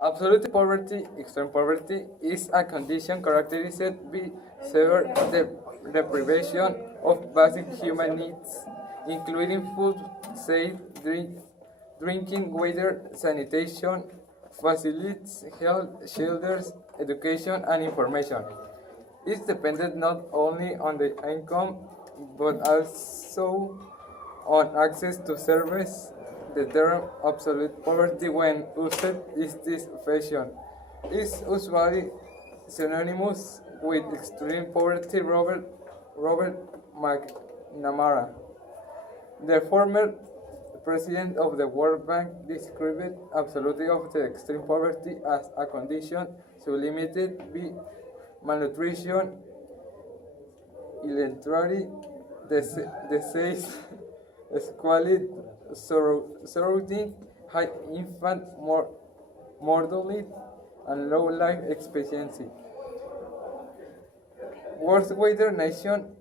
Absolute poverty, extreme poverty, is a condition characterized by severe deprivation of basic human needs, including food, safe drinking water, sanitation, facilities, health, shelters, education, and information. It depended not only on the income but also on access to service. The term absolute poverty, when used in this fashion, is usually synonymous with extreme poverty. Robert McNamara, the former president of the World Bank, described absolutely of the extreme poverty as a condition so limited by malnutrition, illiterary, disease, squalid, sorrow, high infant mortality, and low life expectancy. World Weather Nation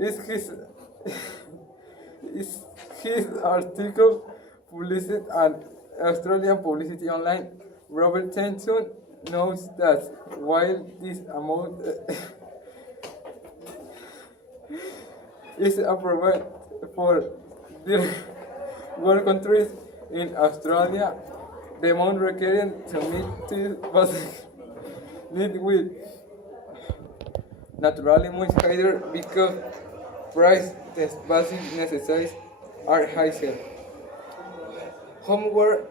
is his is his article published on Australian Publicity Online. Robert Tennyson notes that while this amount is approved for the world countries in Australia, the amount required to meet this basic need will naturally much higher because price the basic necessities are higher. Homework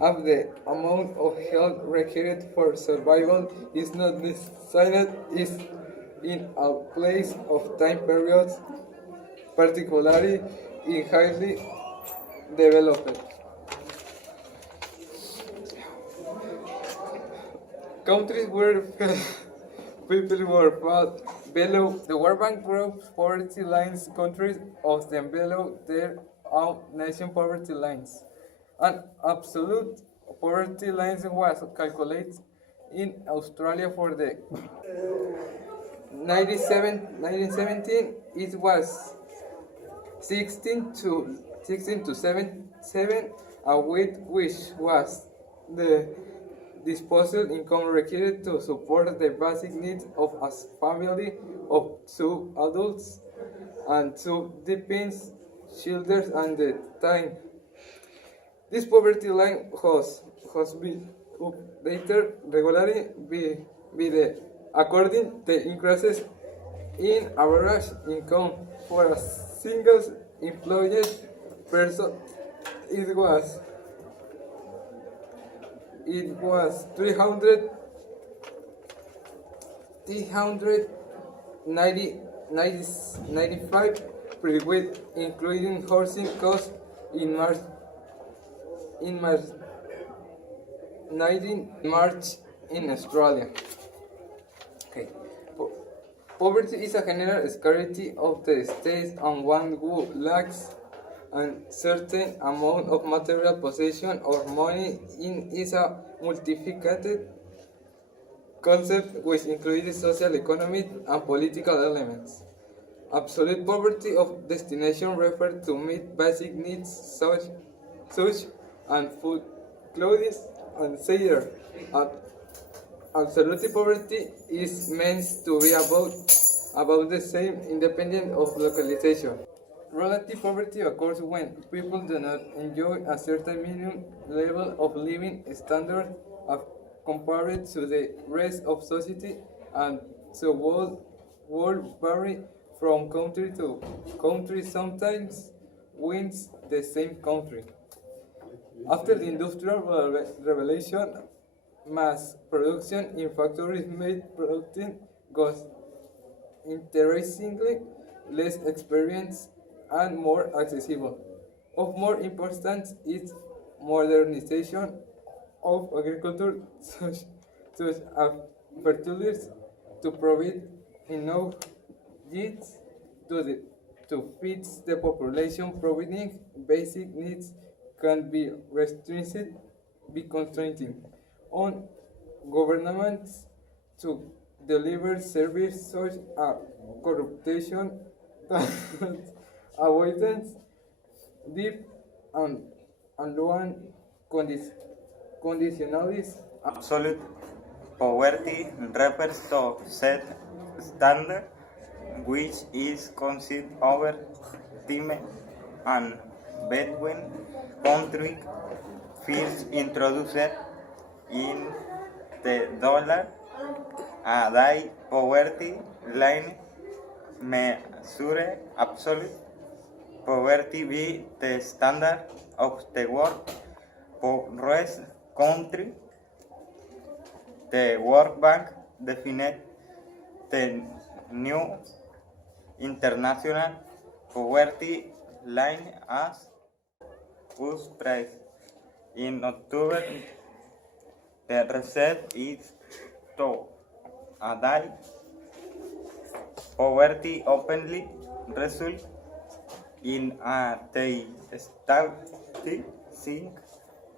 of the amount of help required for survival is not designed is in a place of time periods, particularly in highly developed countries where people were fought below the World Bank group poverty lines. Countries of them below their own nation poverty lines. An absolute poverty lines was calculated in Australia for the 1917. It was 16 to 7, a weight which was the disposable income required to support the basic needs of a family of 2 adults and 2 dependent children at the time. This poverty line has been updated regularly by the according the increases in average income for a single employed person. It was 395 per week, including housing costs in March 19 March in Australia. Okay. Poverty is a general scarcity of the state, and one who lacks a certain amount of material possession or money in is a multifaceted concept which includes social, economic, and political elements. Absolute poverty of destination refers to meet basic needs such and food, clothes, and shelter. Absolute poverty is meant to be about the same independent of localization. Relative poverty occurs when people do not enjoy a certain minimum level of living standard compared to the rest of society, and so will vary from country to country, sometimes wins the same country. After the Industrial Revolution, mass production in factories made producing goods interestingly less experienced and more accessible. Of more importance is modernization of agriculture, such as fertilizers, to provide enough yields to feed the population. Providing basic needs can be restricted by constraining on governments to deliver services such as corruption, tax avoidance, debt, and loan Condi- Conditionalism. Absolute poverty refers to set standard which is considered over time and between country fees introduced in the dollar a day poverty line measure absolute poverty be the standard of the world poorest country. The World Bank defined the new international poverty line as whose price. In October, the result is to adult poverty openly result in a establishing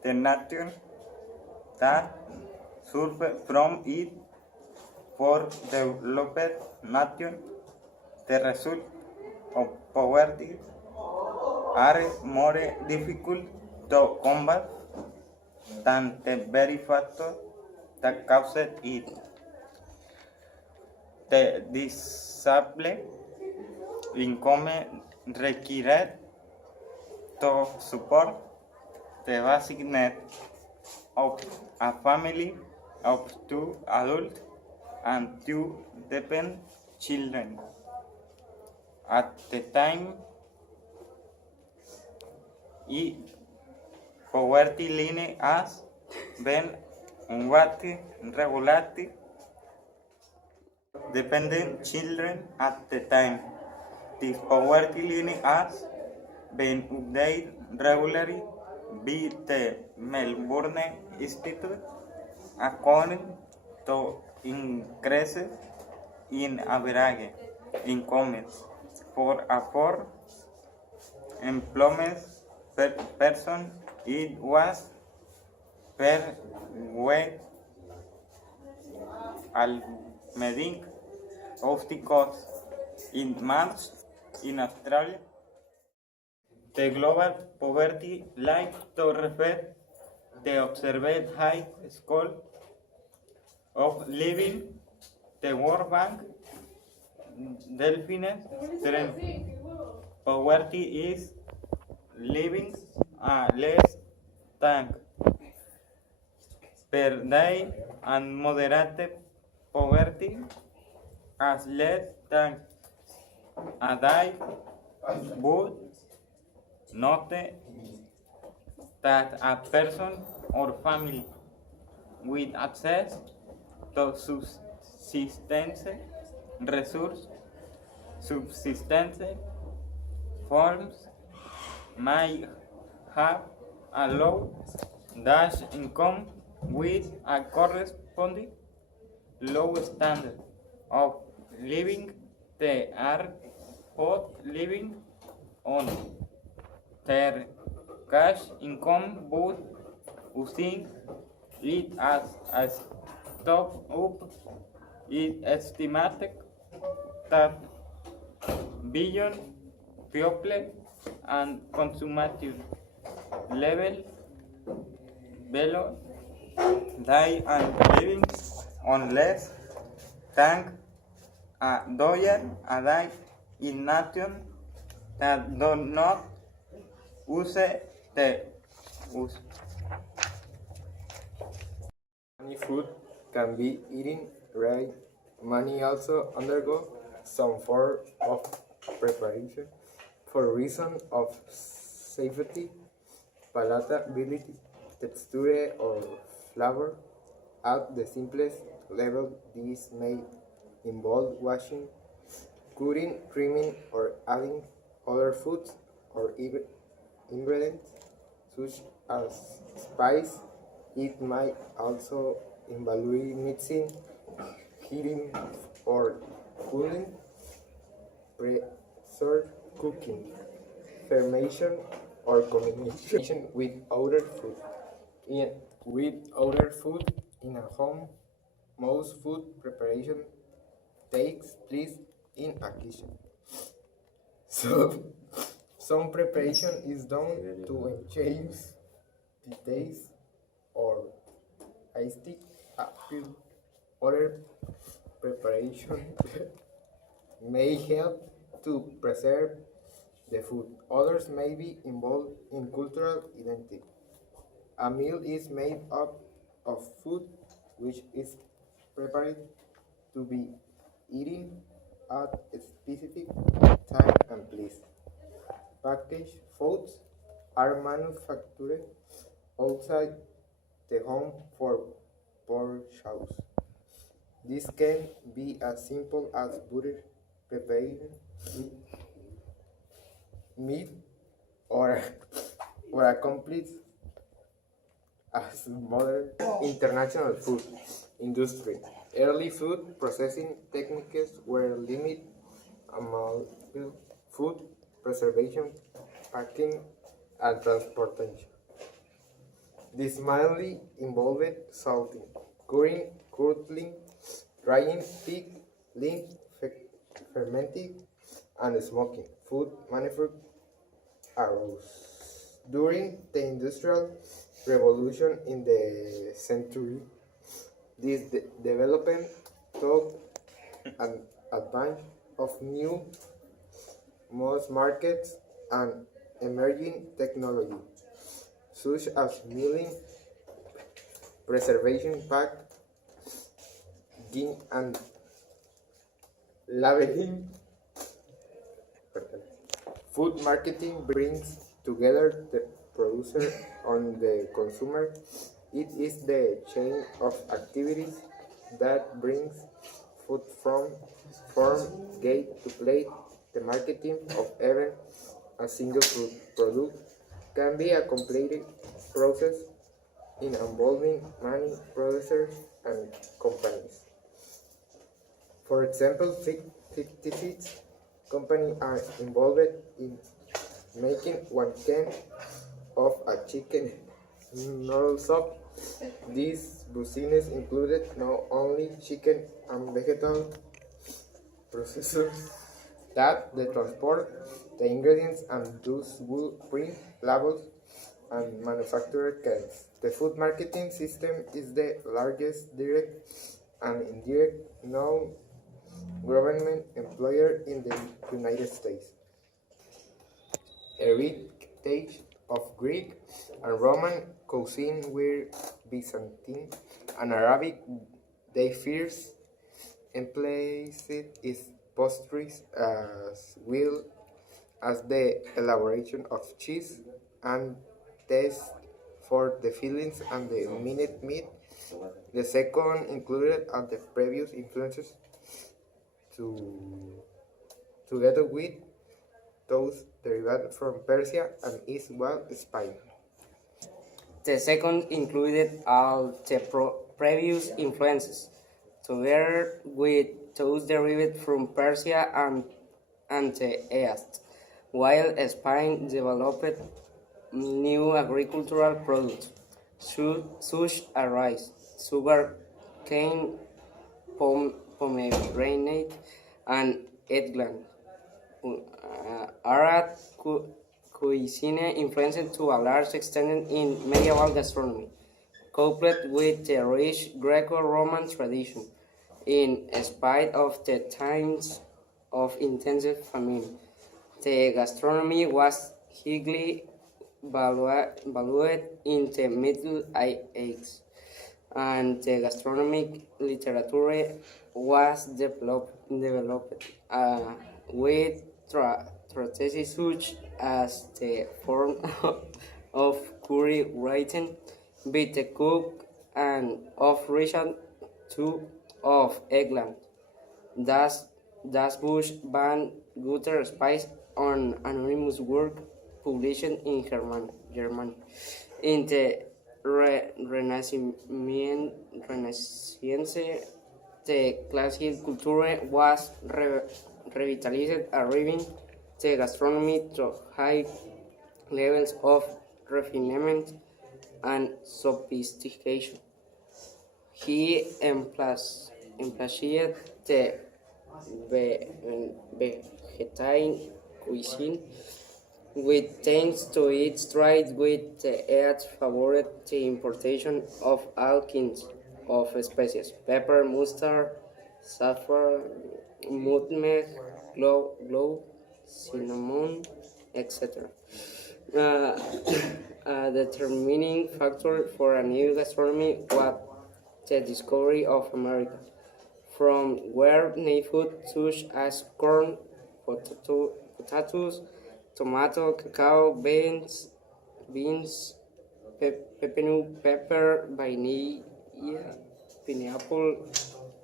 the nation that suffer from it for developed nation. The result of poverty are more difficult to combat than the very factor that caused it. The disabled income required to support the basic need of a family of 2 adults and 2 dependent children. At the time, poverty line has been what regulated dependent children at the time. This poverty line has been updated regularly by the Melbourne Institute according to increases in average income for a poor employment per person. It was per week al meeting of the cost in March in Australia. The global poverty line to refer the observed high school of living. The World Bank defines trend. Poverty is living a less than per day and moderate poverty as less than a day, but note that a person or family with access to subsistence forms may have a low dash income with a corresponding low standard of living. They are both living on their cash income but using it as a top up. It estimated that beyond people and consumption level below they are living on less than $1 a day in nations that do not use the use. Many food can be eaten right. Many also undergo some form of preparation for reasons of safety, palatability, texture, or flavor. At the simplest level, these may involve washing, cutting, creaming, or adding other foods or even ingredients such as spice. It might also involve mixing, heating, or cooling, pressure cooking, fermentation, or combination with other food. In a home, most food preparation takes place in a kitchen. So, some preparation is done to enhance the taste or aesthetic appeal. Other preparation may help to preserve the food. Others may be involved in cultural identity. A meal is made up of food which is prepared to be eaten at a specific time and place. Packaged foods are manufactured outside the home for purchase. This can be as simple as butter, prepared meat, or, or a complete as modern international food industry. Early food processing techniques were limited amount food preservation, packing, and transportation. This mainly involved salting, curing, curdling, drying, pickling, fermenting, and smoking. Food manufacture arose. During the Industrial Revolution in the century, this development took an advantage of new mass markets and emerging technology, such as milling, preservation packaging, and labeling. Food marketing brings together the producer and the consumer. It is the chain of activities that brings food from farm gate to plate. The marketing of even a single food product can be a complicated process involving many producers and companies. For example, fictitious companies are involved in making 1 can of a chicken noodle soup. These business included not only chicken and vegetable processors that they transport the ingredients and thus will print labels and manufacture cans. The food marketing system is the largest direct and indirect non-government employer in the United States. Heritage of Greek and Roman cuisine were Byzantine and Arabic. They first emplaced its pastries as well as the elaboration of cheese and taste for the fillings and the minute meat. The second included and the previous influences to together with those derived from Persia and East Wall Spain. The second included all the previous influences, together with those derived from Persia and the East, while Spain developed new agricultural products, such as rice, sugar cane, pomegranate, and eggplant. Arab cuisine influenced to a large extent in medieval gastronomy, coupled with the rich Greco-Roman tradition. In spite of the times of intensive famine, the gastronomy was highly valued in the Middle Ages, and the gastronomic literature was developed with treatises such as the form of curry writing by the cook and of Richard II of England. Das Bush van Guter Spice on anonymous work published in Germany. In the Renaissance, the classic culture was revitalized, arriving the gastronomy to high levels of refinement and sophistication. He emphasized the vegetarian cuisine which thanks to its trade with the Earth favored the importation of all kinds of species: pepper, mustard, saffron, nutmeg, clove, cinnamon, etc. Uh, a determining factor for a new gastronomy was the discovery of America, from where native food such as corn, potatoes, tomato, cacao, beans, pepper, vanilla, pineapple,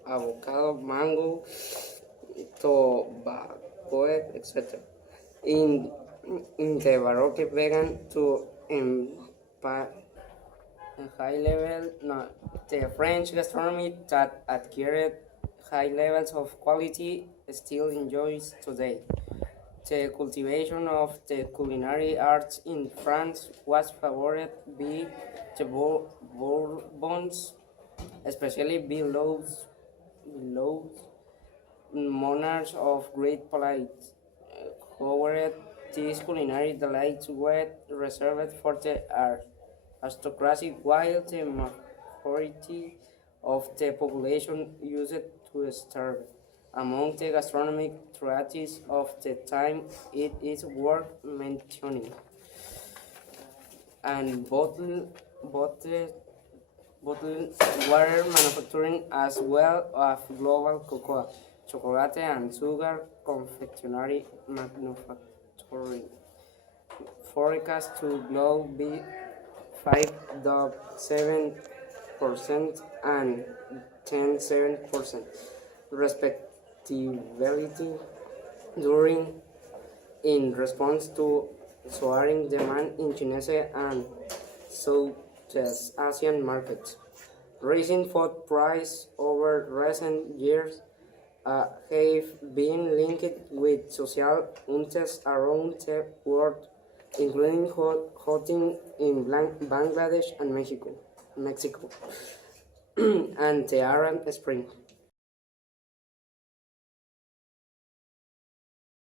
avocado, mango, tobacco, etc. In, in the Baroque began to impact a high level, no, the French gastronomy that adhered high levels of quality still enjoys today. The cultivation of the culinary arts in France was favored by the Bourbons, especially below monarchs of great polite. However, these culinary delights were reserved for the aristocracy, while the majority of the population used to starve. Among the gastronomic treatises of the time, it is worth mentioning and bottled water manufacturing, as well as global cocoa, chocolate, and sugar confectionery manufacturing. Forecast to grow by 5.7% and 10.7% respectively during in response to soaring demand in Chinese and Southeast Asian markets. Rising food prices over recent years have been linked with social unrest around the world, including hoarding in Bangladesh and Mexico, and the Arab Spring.